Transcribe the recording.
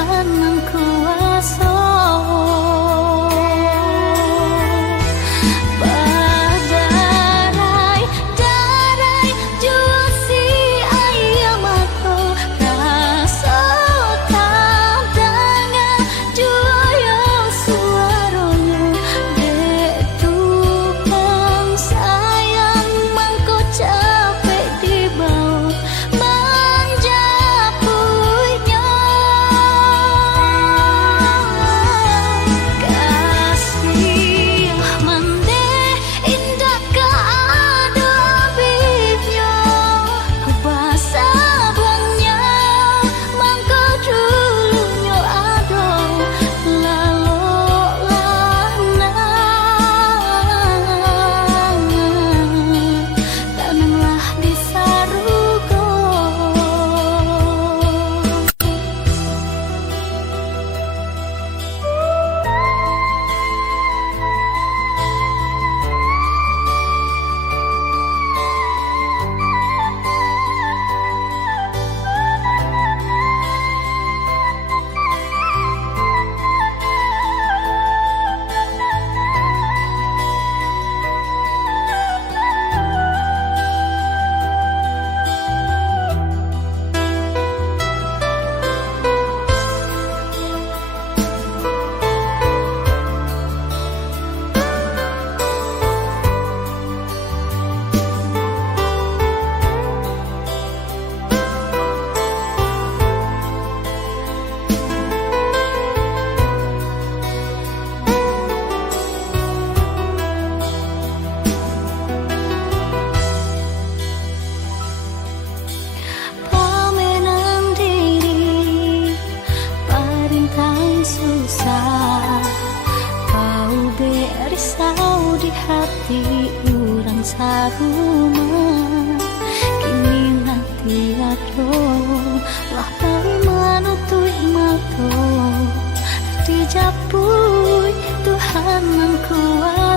Tuhan nan kuasa. Badarai darai jusi ayam aku rasa tak dengar juyo suaranya dek tukang sayang mangko capek di bawah menjapunya kasih mande indah keada bibnya bahasa buangnya mangko dulunya ada lalu lana tanamlah di sarugo. Pamenang diri parintai susah kau berisau di hati urang sarumah kini nanti ado lah dari manutui mato dijapui Tuhan nan kuasa.